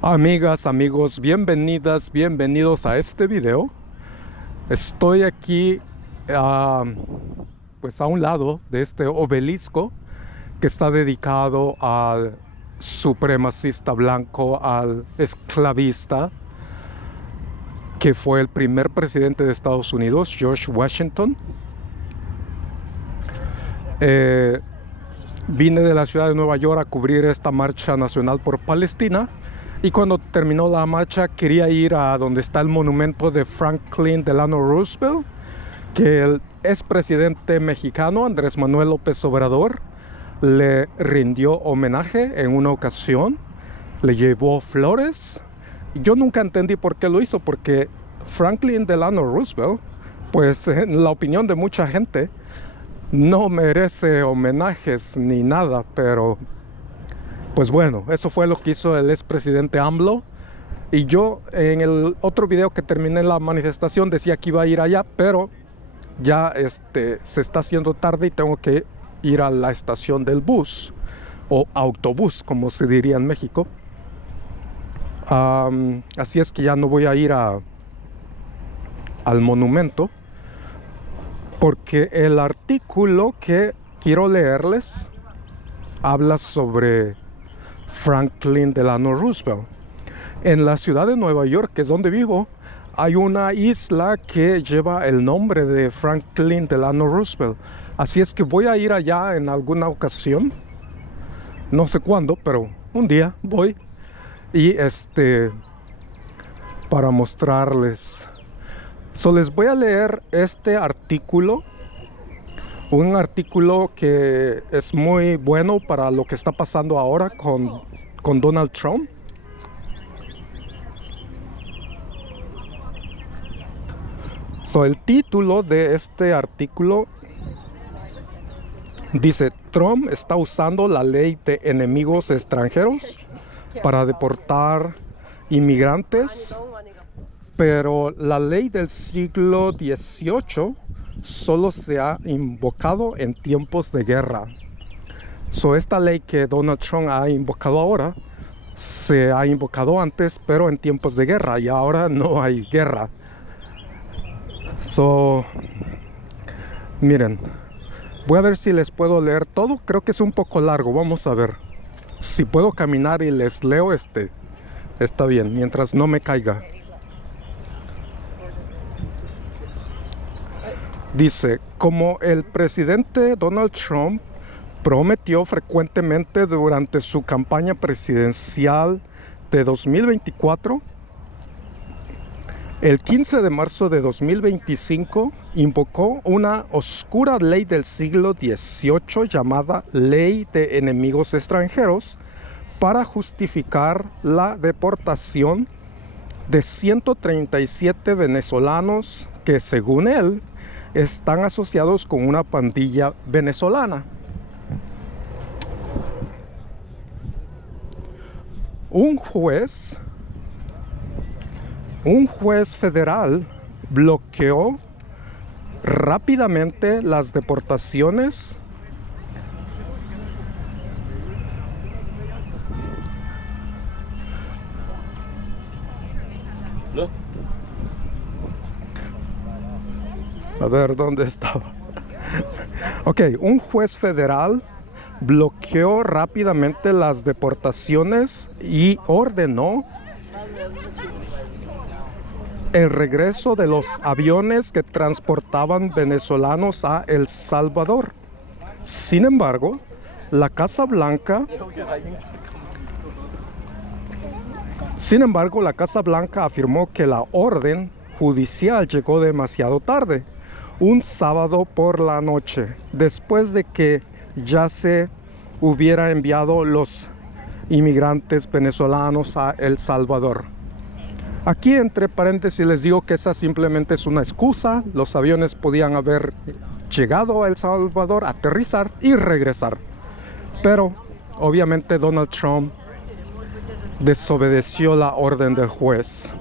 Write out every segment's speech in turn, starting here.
Amigas, amigos, bienvenidas, bienvenidos a este video. Estoy aquí, pues a un lado de este obelisco que está dedicado al supremacista blanco, al esclavista, que fue el primer presidente de Estados Unidos, George Washington. Vine de la ciudad de Nueva York a cubrir esta marcha nacional por Palestina. Y cuando terminó la marcha quería ir a donde está el monumento de Franklin Delano Roosevelt, que el expresidente mexicano Andrés Manuel López Obrador le rindió homenaje en una ocasión, le llevó flores. Yo nunca entendí por qué lo hizo, porque Franklin Delano Roosevelt, pues en la opinión de mucha gente, no merece homenajes ni nada, pero pues bueno, eso fue lo que hizo el expresidente AMLO. Y yo en el otro video que terminé la manifestación decía que iba a ir allá, pero ya se está haciendo tarde y tengo que ir a la estación del bus, o autobús como se diría en México. Así es que ya no voy a ir al monumento, porque el artículo que quiero leerles habla sobre Franklin Delano Roosevelt. En la ciudad de Nueva York, que es donde vivo, hay una isla que lleva el nombre de Franklin Delano Roosevelt. Así es que voy a ir allá en alguna ocasión, no sé cuándo, pero un día voy y para mostrarles. Les voy a leer este artículo, un artículo que es muy bueno para lo que está pasando ahora con Donald Trump. El título de este artículo dice: Trump está usando la ley de enemigos extranjeros para deportar inmigrantes, pero la ley del siglo XVIII solo se ha invocado en tiempos de guerra. Esta ley que Donald Trump ha invocado ahora se ha invocado antes, pero en tiempos de guerra, y ahora no hay guerra. Miren, voy a ver si les puedo leer todo. Creo que es un poco largo, vamos a ver. Si puedo caminar y les leo está bien, mientras no me caiga. Dice: como el presidente Donald Trump prometió frecuentemente durante su campaña presidencial de 2024, el 15 de marzo de 2025 invocó una oscura ley del siglo XVIII llamada Ley de Enemigos Extranjeros para justificar la deportación de 137 venezolanos que, según él, están asociados con una pandilla venezolana. Un juez federal bloqueó rápidamente las deportaciones A ver, ¿dónde estaba? Ok, un juez federal bloqueó rápidamente las deportaciones y ordenó el regreso de los aviones que transportaban venezolanos a El Salvador. Sin embargo, la Casa Blanca afirmó que la orden judicial llegó demasiado tarde, un sábado por la noche, después de que ya se hubiera enviado los inmigrantes venezolanos a El Salvador. Aquí entre paréntesis les digo que esa simplemente es una excusa. Los aviones podían haber llegado a El Salvador, aterrizar y regresar, pero obviamente Donald Trump desobedeció la orden del juez.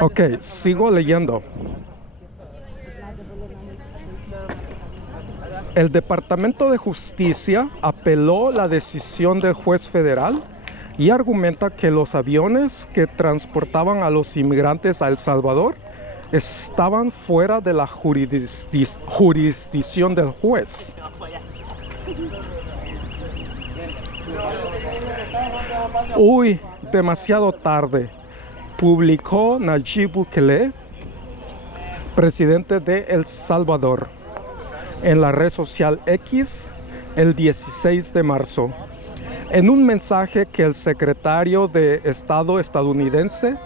Ok, sigo leyendo. El Departamento de Justicia apeló la decisión del juez federal y argumenta que los aviones que transportaban a los inmigrantes a El Salvador estaban fuera de la jurisdicción del juez. Uy, demasiado tarde, publicó Nayib Bukele, presidente de El Salvador, en la red social X el 16 de marzo. En un mensaje que el secretario de Estado estadounidense,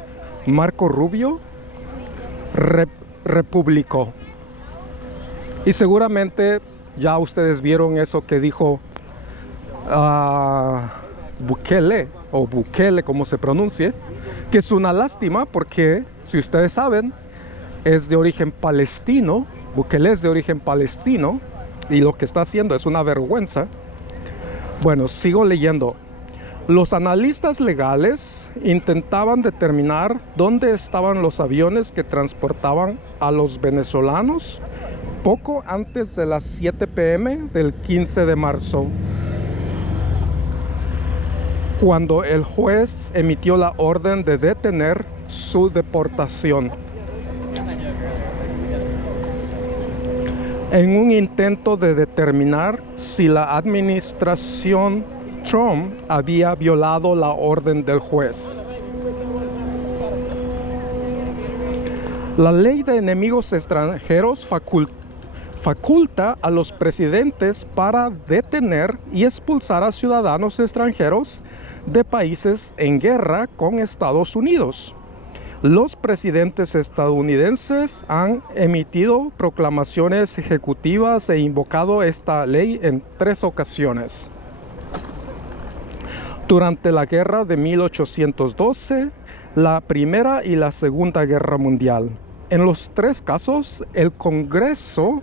Marco Rubio, republicó. Y seguramente ya ustedes vieron eso que dijo Bukele, o Bukele como se pronuncie, que es una lástima porque, si ustedes saben, es de origen palestino. Bukele es de origen palestino y lo que está haciendo es una vergüenza. Bueno, sigo leyendo. Los analistas legales intentaban determinar dónde estaban los aviones que transportaban a los venezolanos poco antes de las 7 p.m. del 15 de marzo, cuando el juez emitió la orden de detener su deportación. En un intento de determinar si la administración Trump había violado la orden del juez. La ley de enemigos extranjeros faculta a los presidentes para detener y expulsar a ciudadanos extranjeros de países en guerra con Estados Unidos. Los presidentes estadounidenses han emitido proclamaciones ejecutivas e invocado esta ley en 3 ocasiones. Durante la guerra de 1812, la Primera y la Segunda Guerra Mundial. En los 3 casos, el Congreso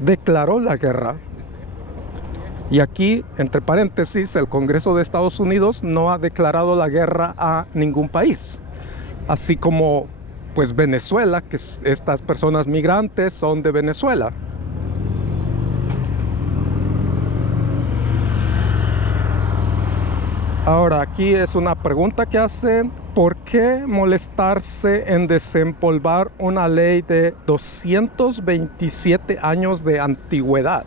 declaró la guerra. Y aquí, entre paréntesis, el Congreso de Estados Unidos no ha declarado la guerra a ningún país. Así como, pues, Venezuela, que estas personas migrantes son de Venezuela. Ahora, aquí es una pregunta que hacen: ¿por qué molestarse en desempolvar una ley de 227 años de antigüedad?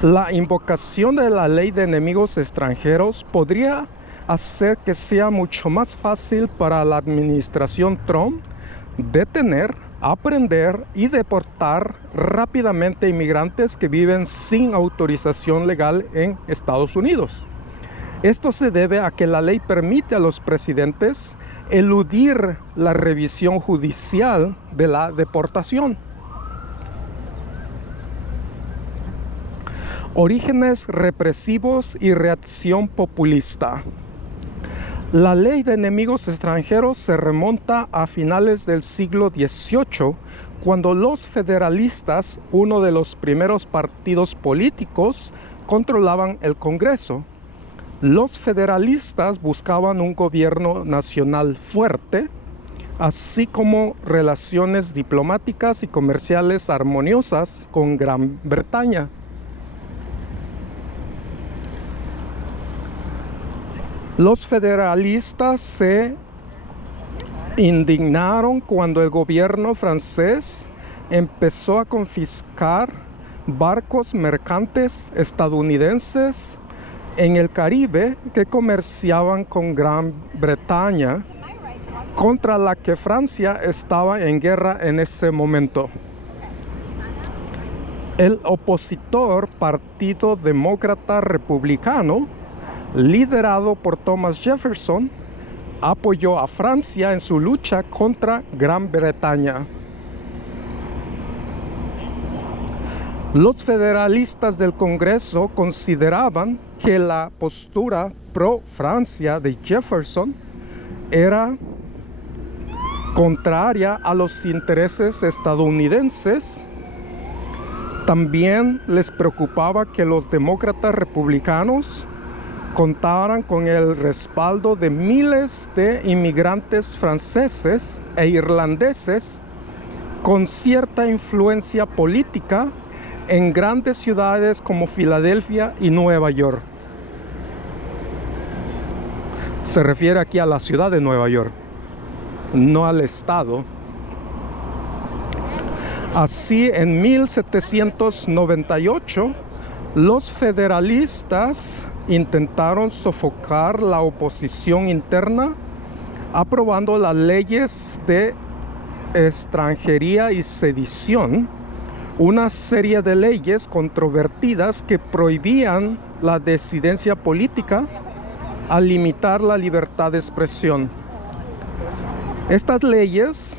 La invocación de la ley de enemigos extranjeros podría hacer que sea mucho más fácil para la administración Trump detener, aprender y deportar rápidamente inmigrantes que viven sin autorización legal en Estados Unidos. Esto se debe a que la ley permite a los presidentes eludir la revisión judicial de la deportación. Orígenes represivos y reacción populista. La ley de enemigos extranjeros se remonta a finales del siglo XVIII, cuando los federalistas, uno de los primeros partidos políticos, controlaban el Congreso. Los federalistas buscaban un gobierno nacional fuerte, así como relaciones diplomáticas y comerciales armoniosas con Gran Bretaña. Los federalistas se indignaron cuando el gobierno francés empezó a confiscar barcos mercantes estadounidenses en el Caribe que comerciaban con Gran Bretaña, contra la que Francia estaba en guerra en ese momento. El opositor Partido Demócrata Republicano, liderado por Thomas Jefferson, apoyó a Francia en su lucha contra Gran Bretaña. Los federalistas del Congreso consideraban que la postura pro-Francia de Jefferson era contraria a los intereses estadounidenses. También les preocupaba que los demócratas republicanos contaran con el respaldo de miles de inmigrantes franceses e irlandeses con cierta influencia política en grandes ciudades como Filadelfia y Nueva York. Se refiere aquí a la ciudad de Nueva York, no al estado. Así, en 1798, los federalistas intentaron sofocar la oposición interna, aprobando las leyes de extranjería y sedición, una serie de leyes controvertidas que prohibían la disidencia política al limitar la libertad de expresión. Estas leyes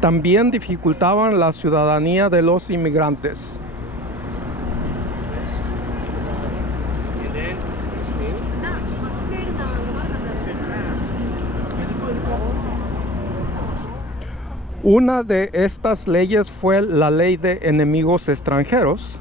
también dificultaban la ciudadanía de los inmigrantes. Una de estas leyes fue la Ley de Enemigos Extranjeros,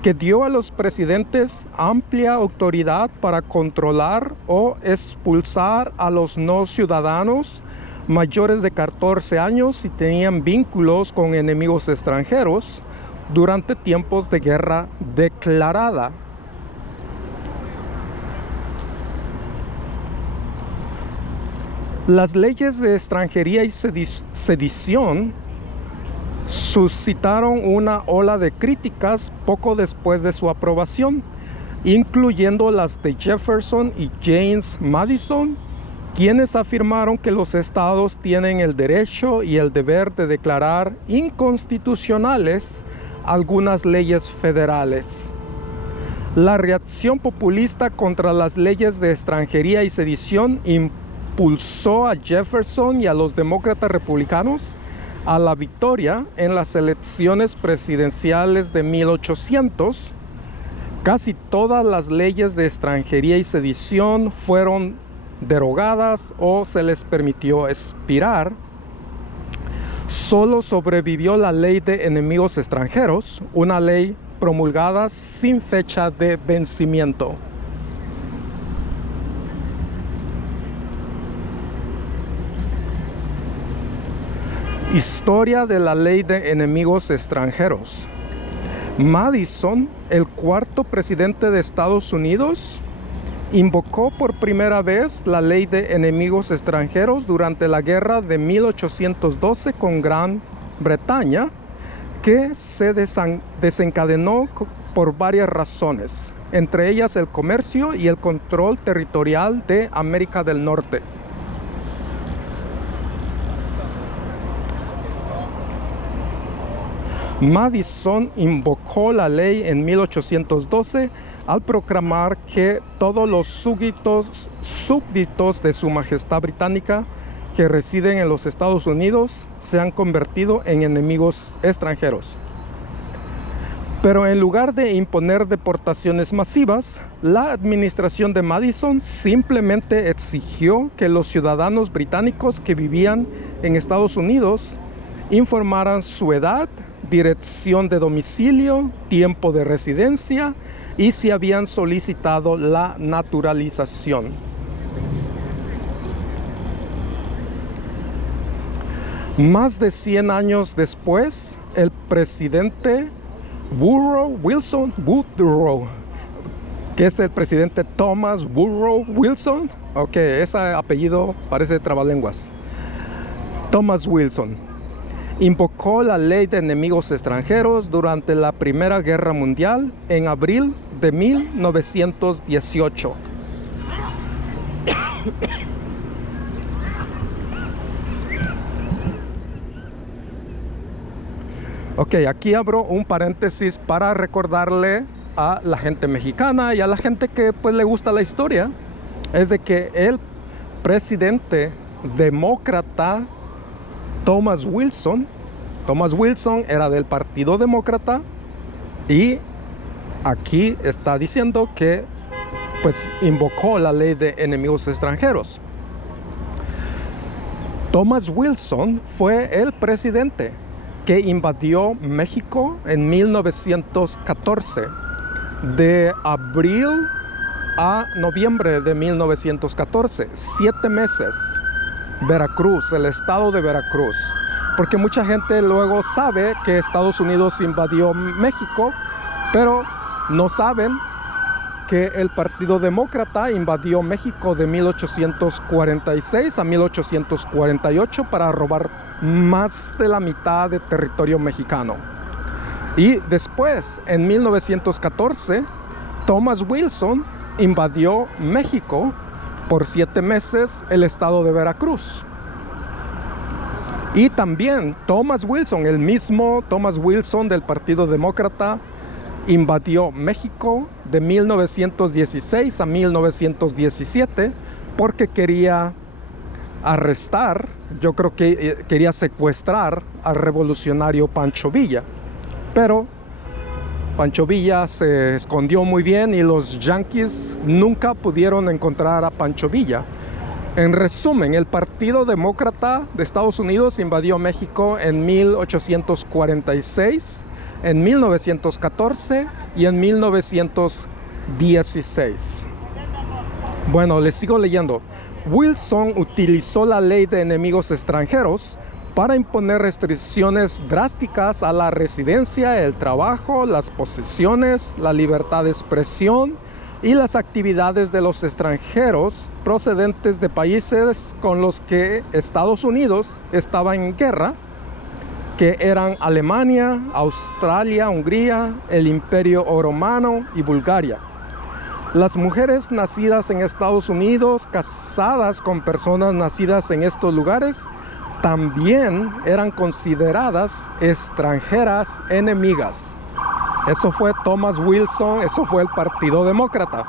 que dio a los presidentes amplia autoridad para controlar o expulsar a los no ciudadanos mayores de 14 años si tenían vínculos con enemigos extranjeros durante tiempos de guerra declarada. Las leyes de extranjería y sedición suscitaron una ola de críticas poco después de su aprobación, incluyendo las de Jefferson y James Madison, quienes afirmaron que los estados tienen el derecho y el deber de declarar inconstitucionales algunas leyes federales. La reacción populista contra las leyes de extranjería y sedición impulsó a Jefferson y a los demócratas republicanos a la victoria en las elecciones presidenciales de 1800. Casi todas las leyes de extranjería y sedición fueron derogadas o se les permitió expirar. Solo sobrevivió la Ley de Enemigos Extranjeros, una ley promulgada sin fecha de vencimiento. Historia de la Ley de Enemigos Extranjeros. Madison, el cuarto presidente de Estados Unidos, invocó por primera vez la Ley de Enemigos Extranjeros durante la guerra de 1812 con Gran Bretaña, que se desencadenó por varias razones, entre ellas el comercio y el control territorial de América del Norte. Madison invocó la ley en 1812 al proclamar que todos los súbditos de Su Majestad Británica que residen en los Estados Unidos se han convertido en enemigos extranjeros. Pero en lugar de imponer deportaciones masivas, la administración de Madison simplemente exigió que los ciudadanos británicos que vivían en Estados Unidos informaran su edad, dirección de domicilio, tiempo de residencia y si habían solicitado la naturalización. Más de 100 años después, el presidente Woodrow Wilson, que es el presidente Thomas Woodrow Wilson, ok, ese apellido parece trabalenguas, Thomas Wilson, invocó la Ley de Enemigos Extranjeros durante la Primera Guerra Mundial en abril de 1918. Ok, aquí abro un paréntesis para recordarle a la gente mexicana y a la gente que pues le gusta la historia, es de que el presidente demócrata Thomas Wilson era del Partido Demócrata y aquí está diciendo que pues invocó la Ley de Enemigos Extranjeros. Thomas Wilson fue el presidente que invadió México en 1914, de abril a noviembre de 1914, 7 meses. Veracruz, el estado de Veracruz, porque mucha gente luego sabe que Estados Unidos invadió México Pero no saben que el Partido Demócrata invadió México de 1846 a 1848 para robar más de la mitad de territorio mexicano. Y después, en 1914, Thomas Wilson invadió México por 7 meses el estado de Veracruz. Y también Thomas Wilson, el mismo Thomas Wilson del Partido Demócrata, invadió México de 1916 a 1917 porque quería arrestar, yo creo que quería secuestrar al revolucionario Pancho Villa. Pero Pancho Villa se escondió muy bien y los yanquis nunca pudieron encontrar a Pancho Villa. En resumen, el Partido Demócrata de Estados Unidos invadió México en 1846, en 1914 y en 1916. Bueno, les sigo leyendo. Wilson utilizó la ley de enemigos extranjeros para imponer restricciones drásticas a la residencia, el trabajo, las posesiones, la libertad de expresión y las actividades de los extranjeros procedentes de países con los que Estados Unidos estaba en guerra, que eran Alemania, Australia, Hungría, el Imperio Otomano y Bulgaria. Las mujeres nacidas en Estados Unidos, casadas con personas nacidas en estos lugares, también eran consideradas extranjeras enemigas. Eso fue Thomas Wilson, eso fue el Partido Demócrata.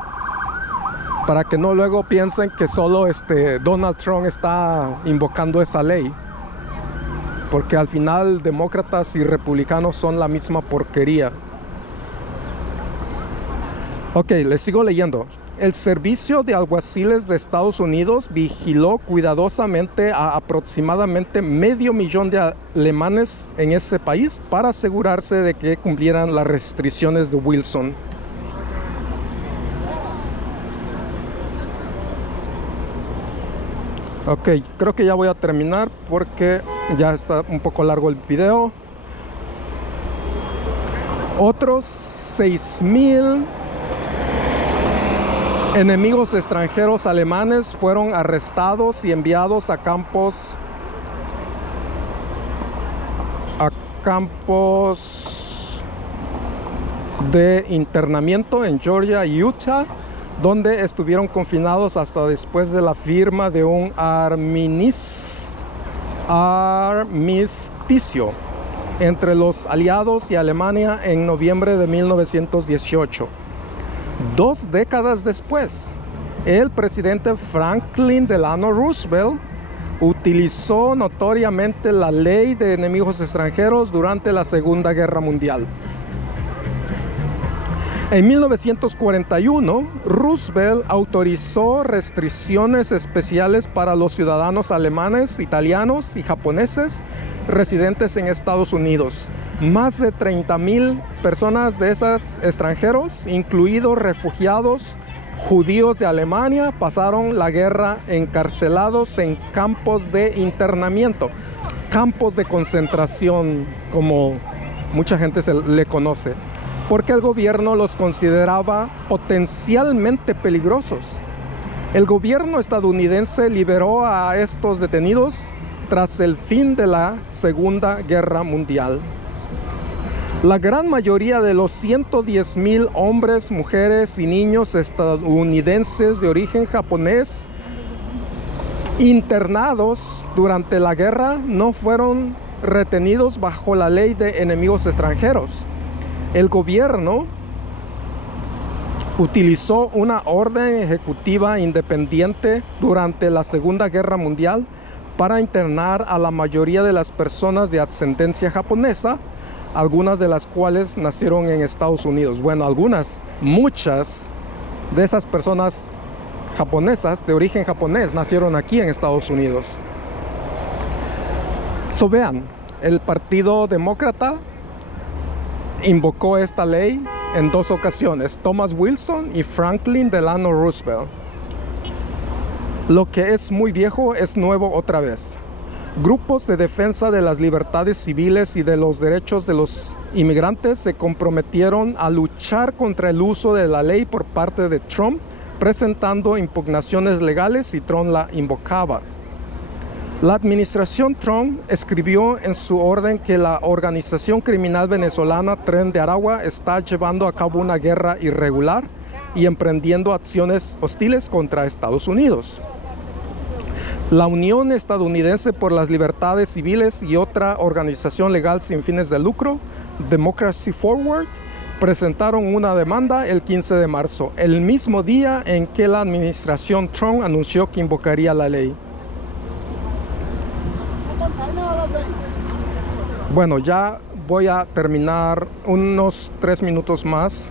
Para que no luego piensen que solo Donald Trump está invocando esa ley. Porque al final demócratas y republicanos son la misma porquería. Ok, les sigo leyendo. El Servicio de Alguaciles de Estados Unidos vigiló cuidadosamente a aproximadamente 500,000 de alemanes en ese país para asegurarse de que cumplieran las restricciones de Wilson. Ok, creo que ya voy a terminar porque ya está un poco largo el video. Otros 6,000 enemigos extranjeros alemanes fueron arrestados y enviados a campos de internamiento en Georgia y Utah, donde estuvieron confinados hasta después de la firma de un armisticio entre los aliados y Alemania en noviembre de 1918. 2 décadas después, el presidente Franklin Delano Roosevelt utilizó notoriamente la ley de enemigos extranjeros durante la Segunda Guerra Mundial. En 1941, Roosevelt autorizó restricciones especiales para los ciudadanos alemanes, italianos y japoneses residentes en Estados Unidos. Más de 30,000 personas de esos extranjeros, incluidos refugiados judíos de Alemania, pasaron la guerra encarcelados en campos de internamiento, campos de concentración, como mucha gente se le conoce, porque el gobierno los consideraba potencialmente peligrosos. El gobierno estadounidense liberó a estos detenidos tras el fin de la Segunda Guerra Mundial. La gran mayoría de los 110,000 hombres, mujeres y niños estadounidenses de origen japonés internados durante la guerra no fueron retenidos bajo la ley de enemigos extranjeros. El gobierno utilizó una orden ejecutiva independiente durante la Segunda Guerra Mundial para internar a la mayoría de las personas de ascendencia japonesa, algunas de las cuales nacieron en Estados Unidos. Bueno, muchas de esas personas japonesas de origen japonés nacieron aquí en Estados Unidos. Vean, el Partido Demócrata invocó esta ley en 2 ocasiones, Thomas Wilson y Franklin Delano Roosevelt. Lo que es muy viejo es nuevo otra vez. Grupos de defensa de las libertades civiles y de los derechos de los inmigrantes se comprometieron a luchar contra el uso de la ley por parte de Trump, presentando impugnaciones legales si Trump la invocaba. La administración Trump escribió en su orden que la organización criminal venezolana Tren de Aragua está llevando a cabo una guerra irregular y emprendiendo acciones hostiles contra Estados Unidos. La Unión Estadounidense por las Libertades Civiles y otra organización legal sin fines de lucro, Democracy Forward, presentaron una demanda el 15 de marzo, el mismo día en que la administración Trump anunció que invocaría la ley. Bueno, ya voy a terminar unos 3 minutos más.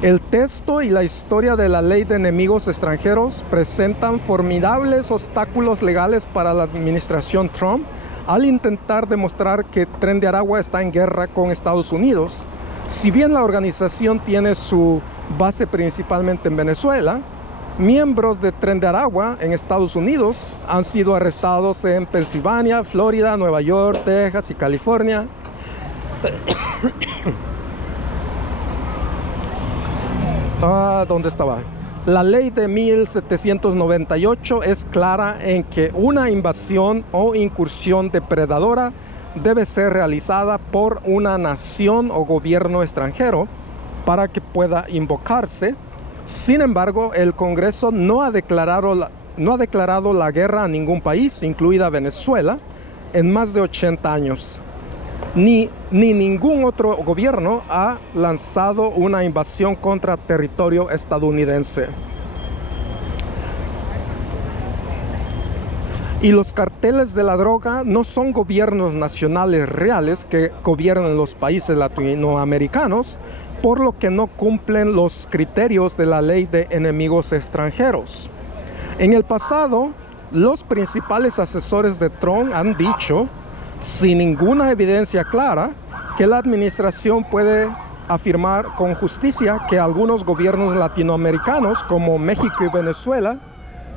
El texto y la historia de la ley de enemigos extranjeros presentan formidables obstáculos legales para la administración Trump al intentar demostrar que Tren de Aragua está en guerra con Estados Unidos. Si bien la organización tiene su base principalmente en Venezuela, miembros de Tren de Aragua en Estados Unidos han sido arrestados en Pensilvania, Florida, Nueva York, Texas y California. ¿Dónde estaba? La ley de 1798 es clara en que una invasión o incursión depredadora debe ser realizada por una nación o gobierno extranjero para que pueda invocarse. Sin embargo, el Congreso no ha declarado la guerra a ningún país, incluida Venezuela, en más de 80 años. Ni ningún otro gobierno ha lanzado una invasión contra territorio estadounidense. Y los carteles de la droga no son gobiernos nacionales reales que gobiernan los países latinoamericanos, por lo que no cumplen los criterios de la ley de enemigos extranjeros. En el pasado, los principales asesores de Trump han dicho, sin ninguna evidencia clara, que la administración puede afirmar con justicia que algunos gobiernos latinoamericanos, como México y Venezuela,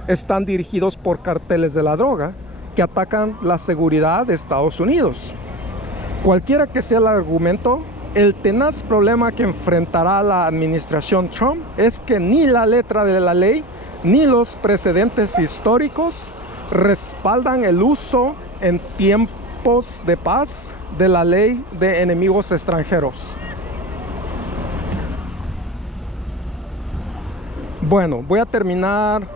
están dirigidos por carteles de la droga que atacan la seguridad de Estados Unidos. Cualquiera que sea el argumento, el tenaz problema que enfrentará la administración Trump es que ni la letra de la ley ni los precedentes históricos respaldan el uso en tiempos de paz de la ley de enemigos extranjeros. Bueno, voy a terminar,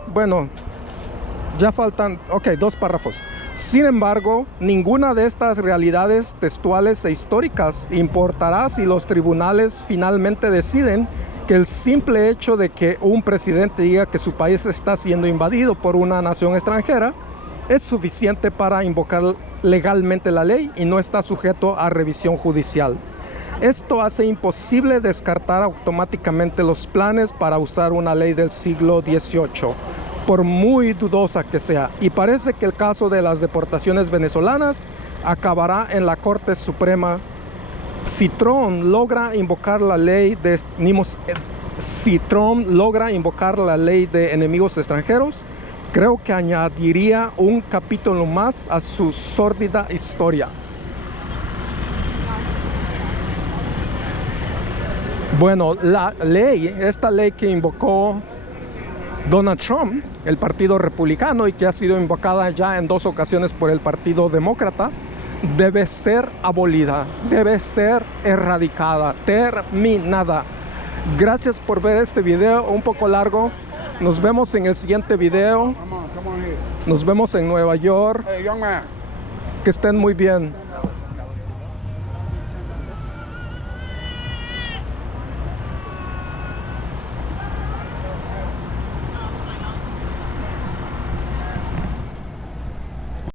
ya faltan, 2 párrafos. Sin embargo, ninguna de estas realidades textuales e históricas importará si los tribunales finalmente deciden que el simple hecho de que un presidente diga que su país está siendo invadido por una nación extranjera es suficiente para invocar legalmente la ley y no está sujeto a revisión judicial. Esto hace imposible descartar automáticamente los planes para usar una ley del siglo XVIII, por muy dudosa que sea, y parece que el caso de las deportaciones venezolanas acabará en la Corte Suprema. Si Trump logra invocar la ley de enemigos extranjeros, creo que añadiría un capítulo más a su sórdida historia. Bueno, esta ley que invocó Donald Trump, el Partido Republicano, y que ha sido invocada ya en 2 ocasiones por el Partido Demócrata, debe ser abolida, debe ser erradicada, terminada. Gracias por ver este video un poco largo. Nos vemos en el siguiente video. Nos vemos en Nueva York. Que estén muy bien.